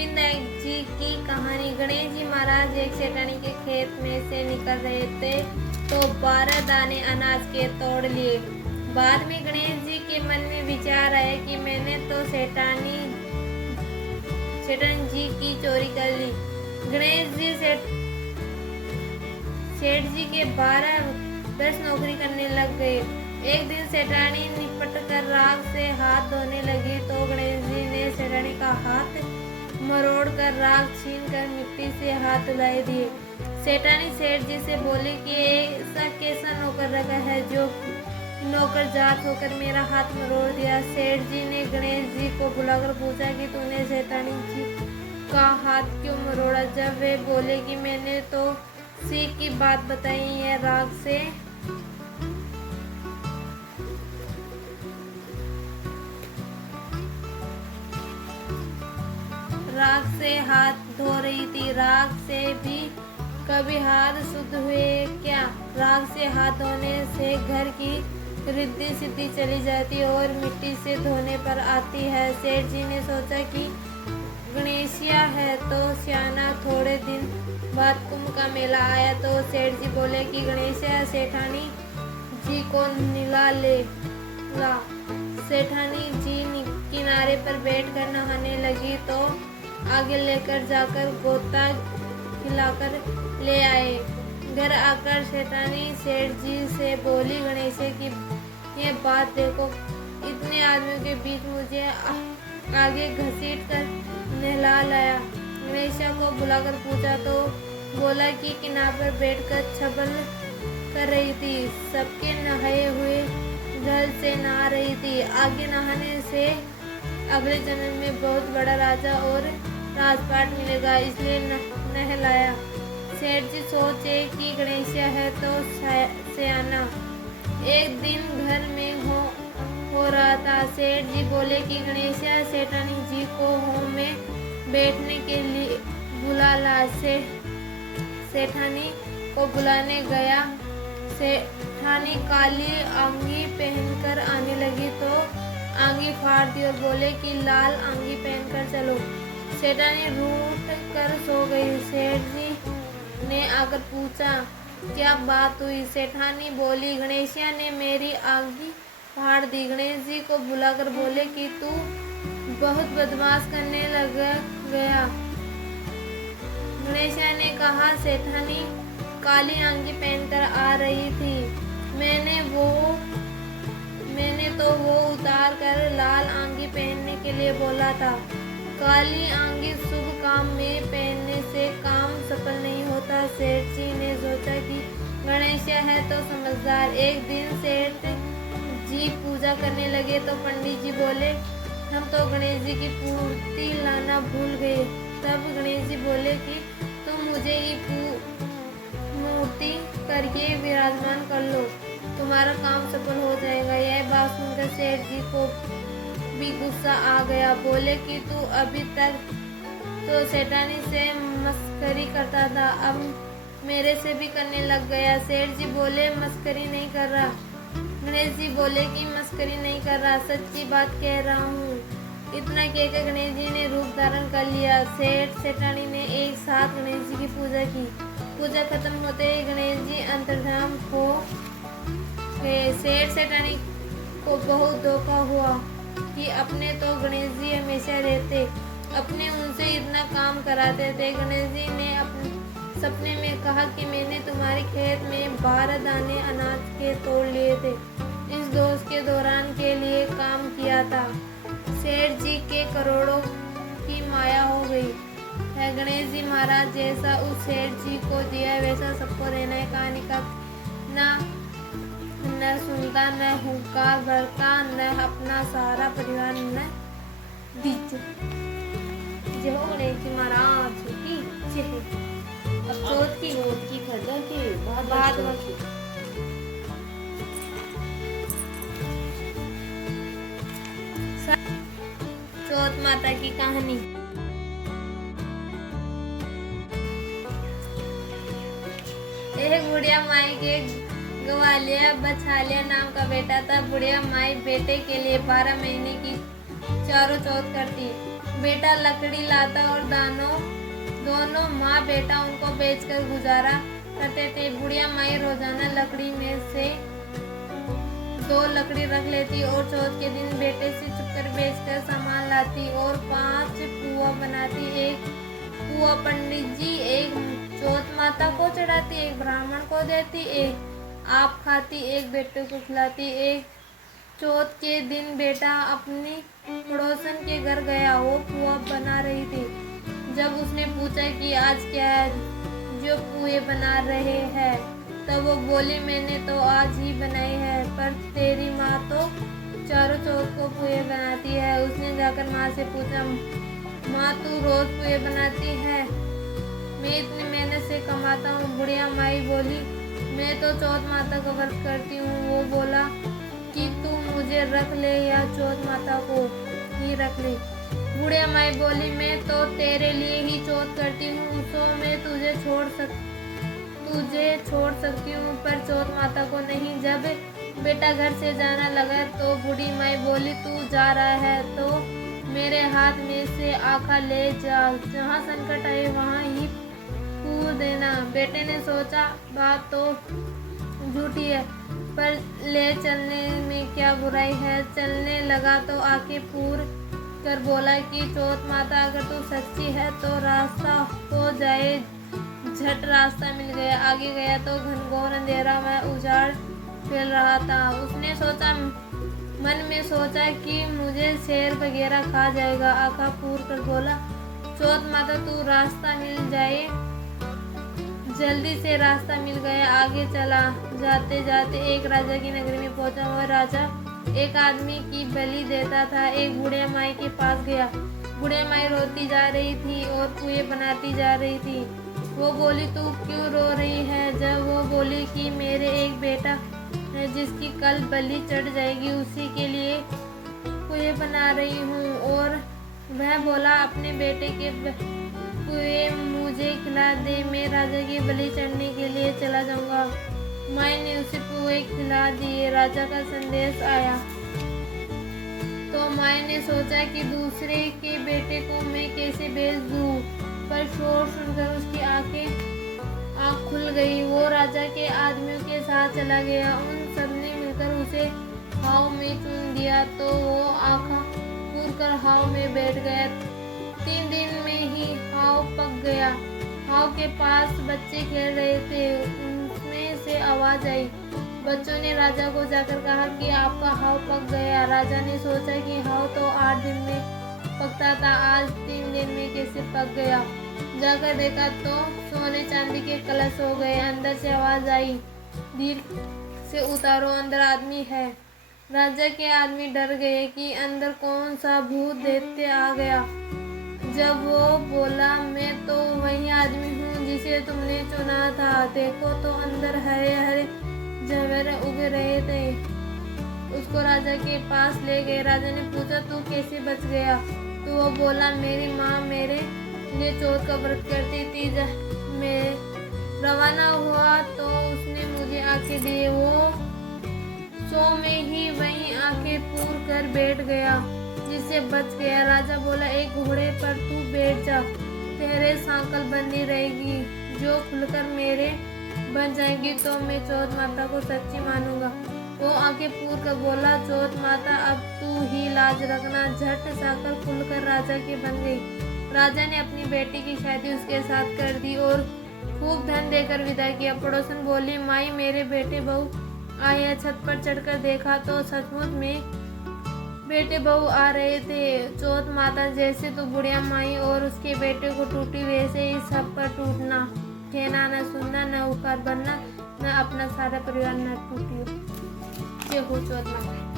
गोविंद जी की कहानी। गणेश जी महाराज एक सेठानी के खेत में से निकल रहे थे तो 12 दाने अनाज के तोड़ लिए। बाद में गणेश जी के मन में विचार आया कि मैंने तो सेठान जी की चोरी कर ली। गणेश जी सेठ जी के 12 नौकरी करने लग गए। एक दिन सेठानी निपट कर राख से हाथ धोने लगी तो गणेश जी ने सेठानी का हाथ मरोड़ कर राख छीन कर मिट्टी से हाथ धुलाई दिए। सेठानी सेठ जी से बोली कि ऐसा कैसा नौकर रखा है जो नौकर जात होकर मेरा हाथ मरोड़ दिया। सेठ जी ने गणेश जी को बुलाकर पूछा कि तूने सेठानी जी का हाथ क्यों मरोड़ा। जब वे बोले कि मैंने तो सीख की बात बताई है, राख से हाथ धो रही थी। राख से भी कभी हाथ शुद्ध हुए क्या? राख से हाथ धोने से घर की रिद्धि सिद्धि चली जाती और मिट्टी से धोने पर आती है। सेठ जी ने सोचा कि गणेशिया है तो सियाना। थोड़े दिन बाद कुंभ का मेला आया तो सेठ जी बोले कि गणेशिया सेठानी जी को निला लेगा। सेठानी जी किनारे पर बैठकर नहाने लगी तो आगे लेकर जाकर गोता खिलाकर ले आए। घर आकर सेठानी सेठ जी से बोली, गणेश की ये बात देखो, इतने आदमियों के बीच मुझे आगे घसीट कर नहला लाया। गणेश को बुलाकर पूछा तो बोला कि किनारे पर बैठकर छबल कर रही थी, सबके नहाए हुए जल से नहा रही थी। आगे नहाने से अगले जन्म में बहुत बड़ा राजा और राजपाट मिलेगा, इसलिए नहलाया। सेठ जी सोचे कि गणेशिया है तो सियाना। एक दिन घर में हो रहा था। सेठ जी बोले कि गणेशिया सेठानी जी को होम में बैठने के लिए बुला ला। सेठानी को बुलाने गया। सेठानी काली अंगी पहनकर आने लगी तो अंगी फाड़ दी और बोले कि लाल अंगी पहनकर चलो। सेठानी रूठ कर सो गई। सेठ जी ने आकर पूछा, क्या बात हुई? सेठानी बोली, गणेशिया ने मेरी अंगी फाड़ दी। गणेश जी को बुलाकर बोले कि तू बहुत बदमाश करने लग गया। गणेशिया ने कहा, सेठानी काली अंगी पहनकर आ रही थी, मैंने तो वो उतार कर लाल अंगी पहनने के लिए बोला था। काली अंगी शुभ काम में पहनने से काम सफल नहीं होता। सेठ जी ने सोचा कि गणेशिया है तो समझदार। एक दिन सेठ जी पूजा करने लगे तो पंडित जी बोले, हम तो गणेश जी की मूर्ति लाना भूल गए। तब गणेश जी बोले कि तुम मुझे ये मूर्ति करके विराजमान कर लो, तुम्हारा काम सफल हो जाएगा। यह बात सुनकर सेठ जी को भी गुस्सा आ गया। बोले कि तू अभी तक तो सेठानी से मस्करी करता था, अब मेरे से भी करने लग गया। सेठ जी बोले, मस्करी नहीं कर रहा। गणेश जी बोले कि मस्करी नहीं कर रहा, सच्ची बात कह रहा हूँ। इतना कहकर गणेश जी ने रूप धारण कर लिया। सेठानी ने एक साथ गणेश जी की पूजा की। पूजा खत्म होते ही गणेश जी अंतर्धान हो गए। सेठानी को बहुत धोखा हुआ कि अपने तो गणेश जी हमेशा रहते, अपने उनसे इतना काम कराते थे। गणेश जी ने अपने सपने में कहा कि मैंने तुम्हारे खेत में 12 दाने अनाज के तोड़ लिए थे, इस दोष के दौरान के लिए काम किया था। सेठ जी के करोड़ों की माया हो गई है। गणेश जी महाराज जैसा उस सेठ जी को दिया वैसा सबको देना है। कहानी का न सुनता, न हुंकार भरता, न अपना सारा परिवार न दीज। जय हो गणेश जी महाराज की जय। अब चौथ की खदा के बाद चौथ माता की कहानी। एक बुढ़िया माई के ग्वालिया बछालिया नाम का बेटा था। बुढ़िया माई बेटे के लिए 12 महीने की चारों चौथ करती। बेटा लकड़ी लाता और दोनों माँ बेटा उनको बेचकर गुजारा करते थे। बुढ़िया माई रोजाना लकड़ी में से 2 लकड़ी रख लेती और चौथ के दिन बेटे से चुपकर बेचकर सामान लाती और 5 पुआ बनाती। एक पुआ पंडित जी, एक चौथ माता को चढ़ाती, एक ब्राह्मण को देती, एक आप खाती, एक बेटे को खिलाती। एक चौथ के दिन बेटा अपनी पड़ोसन के घर गया, वो पुआ बना रही थी। जब उसने पूछा कि आज क्या है जो पुए बना रहे हैं, तब वो बोली मैंने तो आज ही बनाई है, पर तेरी माँ तो चारों चौथ को पुए बनाती है। उसने जाकर माँ से पूछा, माँ तू रोज पुए बनाती है? मैं इतनी मेहनत से कमाता हूँ। बुढ़िया माई बोली, मैं तो चौथ माता का व्रत करती हूँ। वो बोला कि तू मुझे रख ले या चौथ माता को ही रख ले। बुढ़िया माई बोली, मैं तो तेरे लिए ही चौथ करती हूँ, तो मैं तुझे छोड़ सकती हूँ, पर चौथ माता को नहीं। जब बेटा घर से जाना लगा तो बूढ़ी माई बोली, तू जा रहा है तो मेरे हाथ में से आखा ले जा, जहाँ संकट आए वहाँ ही पूर देना। बेटे ने सोचा बात तो झूठी है, पर ले चलने में क्या बुराई है। चलने लगा तो आके पूर कर बोला कि चौथ माता अगर तू सच्ची है तो रास्ता हो जाए। झट रास्ता मिल गया। आगे गया तो घनघोर अंधेरा में उजाड़ फैल रहा था। उसने मन में सोचा कि मुझे शेर वगैरह खा जाएगा। आँखा पूर कर बोला, चौथ माता तू रास्ता मिल जाए। जल्दी से रास्ता मिल गया। आगे चला। जाते जाते एक राजा की नगरी में पहुंचा। वह राजा एक आदमी की बलि देता था। एक बूढ़े माई के पास गया। बूढ़े माई रोती जा रही थी और पुए बनाती जा रही थी। वो बोली, तू क्यों रो रही है? जब वो बोली कि मेरे एक बेटा है जिसकी कल बलि चढ़ जाएगी, उसी के लिए पुए बना रही हूँ। और वह बोला, अपने बेटे के पुए मुझे खिला दे, मैं राजा की बलि चढ़ने के लिए चला जाऊंगा। माई ने उसे पुए खिला दिए। राजा का संदेश आया तो माई ने सोचा कि दूसरे के बेटे को मैं कैसे बेच दूं, पर शोर सुनकर उसकी आंख खुल गई। वो राजा के आदमियों के साथ चला गया। उन सबने मिलकर उसे हाव में चुन दिया तो वो आँखा पूर कर हाव में बैठ गया। 3 दिन में ही हाव पक गया। हाव के पास बच्चे खेल रहे थे। उनमें से आवाज आई। बच्चों ने राजा को जाकर कहा कि आपका हाव पक गया। राजा ने सोचा कि हाव तो 8 दिन में पकता था, आज 3 दिन में कैसे पक गया। जाकर देखा तो सोने चांदी के कलश हो गए। अंदर से आवाज आई, धीर से उतारो, अंदर आदमी है। राजा के आदमी डर गए कि अंदर कौन सा भूत दैत्य आ गया। जब वो बोला, मैं तो वही आदमी हूँ जिसे तुमने चुना था, देखो तो अंदर हरे हरे जवेरे उग रहे थे। उसको राजा के पास ले गए। राजा ने पूछा, तू कैसे बच गया? तो वो बोला, मेरी माँ मेरे लिए चौथ का व्रत करती थी। मैं रवाना हुआ तो उसने मुझे आंखें दी। वो सो में ही वहीं आंखें पूर कर बैठ गया, जिससे बच गया। राजा बोला, एक घोड़े पर तू बैठ जा, तेरे सांकल बंधी रहेगी, जो खुलकर मेरे बन जाएंगी तो मैं चौथ माता को सच्ची मानूंगा। वो आंखें पूर कर बोला, चौथ माता अब तू ही लाज रखना। झट सांकल खुलकर राजा की बन गई। राजा ने अपनी बेटी की शादी उसके साथ कर दी और खूब धन देकर विदा किया। पड़ोसन बोली, माई मेरे बेटे बहू आए हैं। छत पर चढ़कर देखा तो सचमुच में बेटे बहू आ रहे थे। चौथ माता जैसे तो बुढ़िया माई और उसके बेटे को टूटी, वैसे ही सब पर टूटना, कहना न सुनना, न उपकार बनना, न अपना सारा परिवार न टूटी। जय हो चौथ माता।